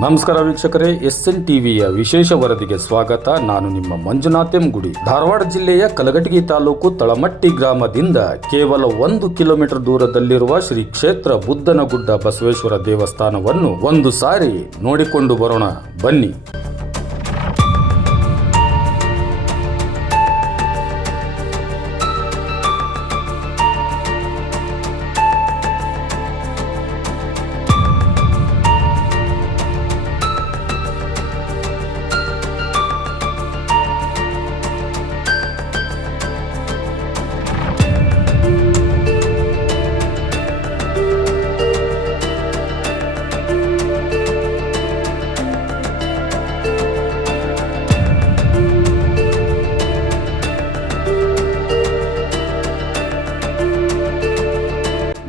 ನಮಸ್ಕಾರ ವೀಕ್ಷಕರೇ, SN ಟಿವಿಯ ವಿಶೇಷ ವರದಿಗೆ ಸ್ವಾಗತ. ನಾನು ನಿಮ್ಮ ಮಂಜುನಾಥ್ ಎಂ ಗುಡಿ. ಧಾರವಾಡ ಜಿಲ್ಲೆಯ ಕಲಘಟಗಿ ತಾಲೂಕು ತಳಮಟ್ಟಿ ಗ್ರಾಮದಿಂದ ಕೇವಲ 1 ಕಿಲೋಮೀಟರ್ ದೂರದಲ್ಲಿರುವ ಶ್ರೀ ಕ್ಷೇತ್ರ ಬುದ್ಧನಗುಡ್ಡ ಬಸವೇಶ್ವರ ದೇವಸ್ಥಾನವನ್ನು ಒಂದು ಸಾರಿ ನೋಡಿಕೊಂಡು ಬರೋಣ ಬನ್ನಿ.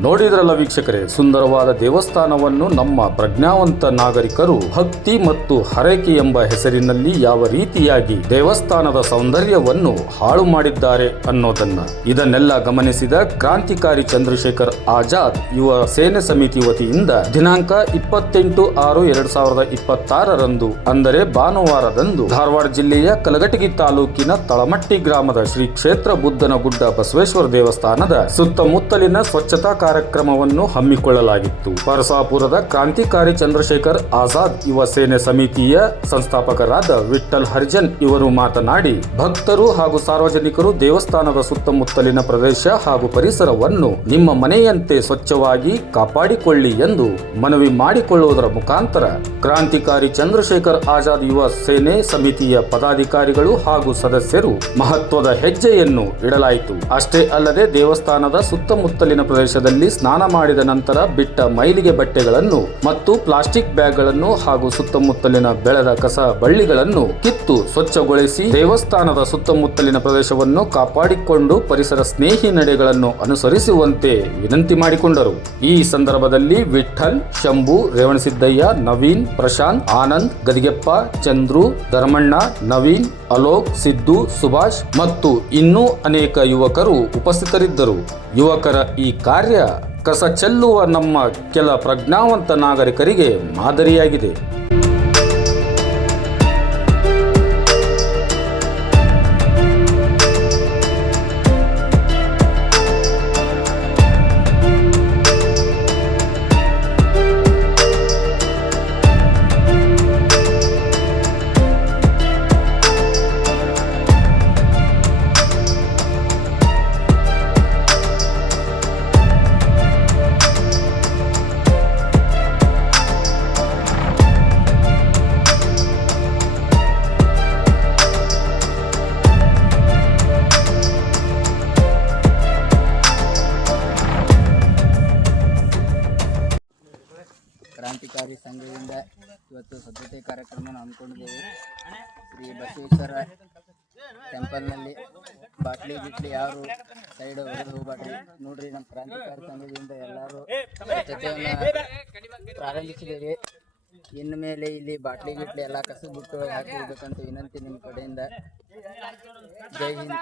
ನೋಡಿದ್ರಲ್ಲ ವೀಕ್ಷಕರೇ, ಸುಂದರವಾದ ದೇವಸ್ಥಾನವನ್ನು ನಮ್ಮ ಪ್ರಜ್ಞಾವಂತ ನಾಗರಿಕರು ಭಕ್ತಿ ಮತ್ತು ಹರಕೆ ಎಂಬ ಹೆಸರಿನಲ್ಲಿ ಯಾವ ರೀತಿಯಾಗಿ ದೇವಸ್ಥಾನದ ಸೌಂದರ್ಯವನ್ನು ಹಾಳು ಮಾಡಿದ್ದಾರೆ ಅನ್ನೋದನ್ನ ಇದನ್ನೆಲ್ಲ ಗಮನಿಸಿದ ಕ್ರಾಂತಿಕಾರಿ ಚಂದ್ರಶೇಖರ್ ಆಜಾದ್ ಯುವ ಸೇನೆ ಸಮಿತಿ ವತಿಯಿಂದ ದಿನಾಂಕ 28/6/2026 ಅಂದರೆ ಭಾನುವಾರದಂದು ಧಾರವಾಡ ಜಿಲ್ಲೆಯ ಕಲಘಟಗಿ ತಾಲೂಕಿನ ತಳಮಟ್ಟಿ ಗ್ರಾಮದ ಶ್ರೀ ಕ್ಷೇತ್ರ ಬುದ್ಧನಗುಡ್ಡ ಬಸವೇಶ್ವರ ದೇವಸ್ಥಾನದ ಸುತ್ತಮುತ್ತಲಿನ ಸ್ವಚ್ಛತಾ ಕಾರ್ಯಕ್ರಮವನ್ನು ಹಮ್ಮಿಕೊಳ್ಳಲಾಗಿತ್ತು. ಪರಸಾಪುರದ ಕ್ರಾಂತಿಕಾರಿ ಚಂದ್ರಶೇಖರ್ ಆಜಾದ್ ಯುವ ಸೇನೆ ಸಮಿತಿಯ ಸಂಸ್ಥಾಪಕರಾದ ವಿಠ್ಠಲ್ ಹರಿಜನ್ ಇವರು ಮಾತನಾಡಿ, ಭಕ್ತರು ಹಾಗೂ ಸಾರ್ವಜನಿಕರು ದೇವಸ್ಥಾನದ ಸುತ್ತಮುತ್ತಲಿನ ಪ್ರದೇಶ ಹಾಗೂ ಪರಿಸರವನ್ನು ನಿಮ್ಮ ಮನೆಯಂತೆ ಸ್ವಚ್ಛವಾಗಿ ಕಾಪಾಡಿಕೊಳ್ಳಿ ಎಂದು ಮನವಿ ಮಾಡಿಕೊಳ್ಳುವುದರ ಮುಖಾಂತರ ಕ್ರಾಂತಿಕಾರಿ ಚಂದ್ರಶೇಖರ್ ಆಜಾದ್ ಯುವ ಸೇನೆ ಸಮಿತಿಯ ಪದಾಧಿಕಾರಿಗಳು ಹಾಗೂ ಸದಸ್ಯರು ಮಹತ್ವದ ಹೆಜ್ಜೆಯನ್ನು ಇಡಲಾಯಿತು. ಅಷ್ಟೇ ಅಲ್ಲದೆ ದೇವಸ್ಥಾನದ ಸುತ್ತಮುತ್ತಲಿನ ಪ್ರದೇಶದಲ್ಲಿ ಸ್ನಾನ ಮಾಡಿದ ನಂತರ ಬಿಟ್ಟ ಮೈಲಿಗೆ ಬಟ್ಟೆಗಳನ್ನು ಮತ್ತು ಪ್ಲಾಸ್ಟಿಕ್ ಬ್ಯಾಗ್ಗಳನ್ನು ಹಾಗೂ ಸುತ್ತಮುತ್ತಲಿನ ಬೆಳೆದ ಕಸ ಬಳ್ಳಿಗಳನ್ನು ಕಿತ್ತು ಸ್ವಚ್ಛಗೊಳಿಸಿ ದೇವಸ್ಥಾನದ ಸುತ್ತಮುತ್ತಲಿನ ಪ್ರದೇಶವನ್ನು ಕಾಪಾಡಿಕೊಂಡು ಪರಿಸರ ಸ್ನೇಹಿ ನಡೆಗಳನ್ನು ಅನುಸರಿಸುವಂತೆ ವಿನಂತಿ ಮಾಡಿಕೊಂಡರು. ಈ ಸಂದರ್ಭದಲ್ಲಿ ವಿಠ್ಠಲ್, ಶಂಭು, ರೇವಣಸಿದ್ದಯ್ಯ, ನವೀನ್, ಪ್ರಶಾಂತ್, ಆನಂದ್, ಗದಿಗೆಪ್ಪ, ಚಂದ್ರು, ಧರ್ಮಣ್ಣ, ನವೀನ್, ಅಲೋಕ್, ಸಿದ್ದು, ಸುಭಾಷ್ ಮತ್ತು ಇನ್ನೂ ಅನೇಕ ಯುವಕರು ಉಪಸ್ಥಿತರಿದ್ದರು. ಯುವಕರ ಈ ಕಾರ್ಯ ಕಸ ಚೆಲ್ಲುವ ನಮ್ಮ ಕೆಲ ಪ್ರಜ್ಞಾವಂತ ನಾಗರಿಕರಿಗೆ ಮಾದರಿಯಾಗಿದೆ. ಕ್ರಾಂತಿಕಾರಿ ಸಂಘದಿಂದ ಇವತ್ತು ಸ್ವಚ್ಛತೆ ಕಾರ್ಯಕ್ರಮವನ್ನು ಹಮ್ಮಿಕೊಂಡಿದ್ದೇವೆ. ಶ್ರೀ ಬಸವೇಶ್ವರ ಟೆಂಪಲ್ನಲ್ಲಿ ಬಾಟ್ಲಿ ಗಿಟ್ಲಿ ಯಾರು ಸೈಡ್ ಹೊಡೆದು ಹೋಗ್ಬಾಟ್ರಿ ನೋಡ್ರಿ. ನಮ್ಮ ಕ್ರಾಂತಿಕಾರಿ ಸಂಘದಿಂದ ಎಲ್ಲರೂ ಸ್ವಚ್ಛತೆಯನ್ನು ಪ್ರಾರಂಭಿಸಿದ್ದೇವೆ. ಇನ್ನು ಮೇಲೆ ಇಲ್ಲಿ ಬಾಟ್ಲಿ ಗಿಟ್ಲಿ ಎಲ್ಲ ಕಸ ಬಿಟ್ಟು ಹಾಕಿರ್ಬೇಕಂತ ವಿನಂತಿ ನಿಮ್ಮ ಕಡೆಯಿಂದ. ಜೈ ಹಿಂದ್.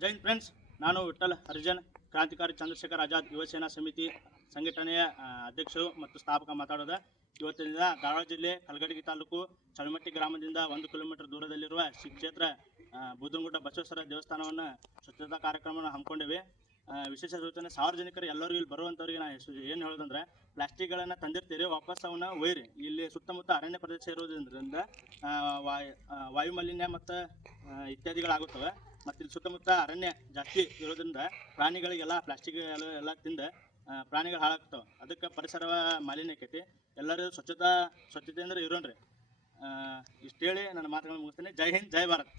ಜೈ ಹಿಂದ್ ಫ್ರೆಂಡ್ಸ್, ನಾನು ವಿಠ್ಠಲ್ ಹರಿಜನ್, ಕ್ರಾಂತಿಕಾರಿ ಚಂದ್ರಶೇಖರ್ ಆಜಾದ್ ಯುವ ಸೇನಾ ಸಮಿತಿ ಸಂಘಟನೆಯ ಅಧ್ಯಕ್ಷರು ಮತ್ತು ಸ್ಥಾಪಕ ಮಾತಾಡೋದ. ಇವತ್ತಿನಿಂದ ಧಾರವಾಡ ಜಿಲ್ಲೆ ಕಲಘಟಗಿ ತಾಲೂಕು ತಳಮಟ್ಟಿ ಗ್ರಾಮದಿಂದ 1 ಕಿಲೋಮೀಟರ್ ದೂರದಲ್ಲಿರುವ ಶ್ರೀ ಕ್ಷೇತ್ರ ಬುದ್ಧನಗುಡ್ಡ ಬಸವೇಶ್ವರ ದೇವಸ್ಥಾನವನ್ನು ಸ್ವಚ್ಛತಾ ಕಾರ್ಯಕ್ರಮವನ್ನು ಹಮ್ಮಿಕೊಂಡಿವೆ. ವಿಶೇಷ ಸೂಚನೆ, ಸಾರ್ವಜನಿಕರು ಎಲ್ಲರಿಗೂ ಇಲ್ಲಿ ಬರುವಂಥವ್ರಿಗೆ ನಾನು ಏನು ಹೇಳೋದಂದ್ರೆ, ಪ್ಲಾಸ್ಟಿಕ್ಗಳನ್ನು ತಂದಿರ್ತೀರಿ, ವಾಪಸ್ ಅವನ್ನ ಒಯ್ಯಿರಿ. ಇಲ್ಲಿ ಸುತ್ತಮುತ್ತ ಅರಣ್ಯ ಪ್ರದೇಶ ಇರೋದ್ರಿಂದ ವಾಯುಮಾಲಿನ್ಯ ಮತ್ತು ಇತ್ಯಾದಿಗಳಾಗುತ್ತವೆ. ಮತ್ತು ಇಲ್ಲಿ ಸುತ್ತಮುತ್ತ ಅರಣ್ಯ ಜಾಸ್ತಿ ಇರೋದ್ರಿಂದ ಪ್ರಾಣಿಗಳಿಗೆಲ್ಲ ಪ್ಲಾಸ್ಟಿಕ್ ಎಲ್ಲ ತಿಂದು ಪ್ರಾಣಿಗಳು ಹಾಳಾಗ್ತವೆ. ಅದಕ್ಕೆ ಪರಿಸರ ಮಾಲಿನ್ಯ ಆಕೈತಿ. ಎಲ್ಲರೂ ಸ್ವಚ್ಛತೆಯಿಂದ ಇರೋಣ್ರಿ. ಇಷ್ಟು ಹೇಳಿ ನನ್ನ ಮಾತುಗಳನ್ನು ಮುಗಿಸ್ತೇನೆ. ಜೈ ಹಿಂದ್, ಜೈ ಭಾರತ್.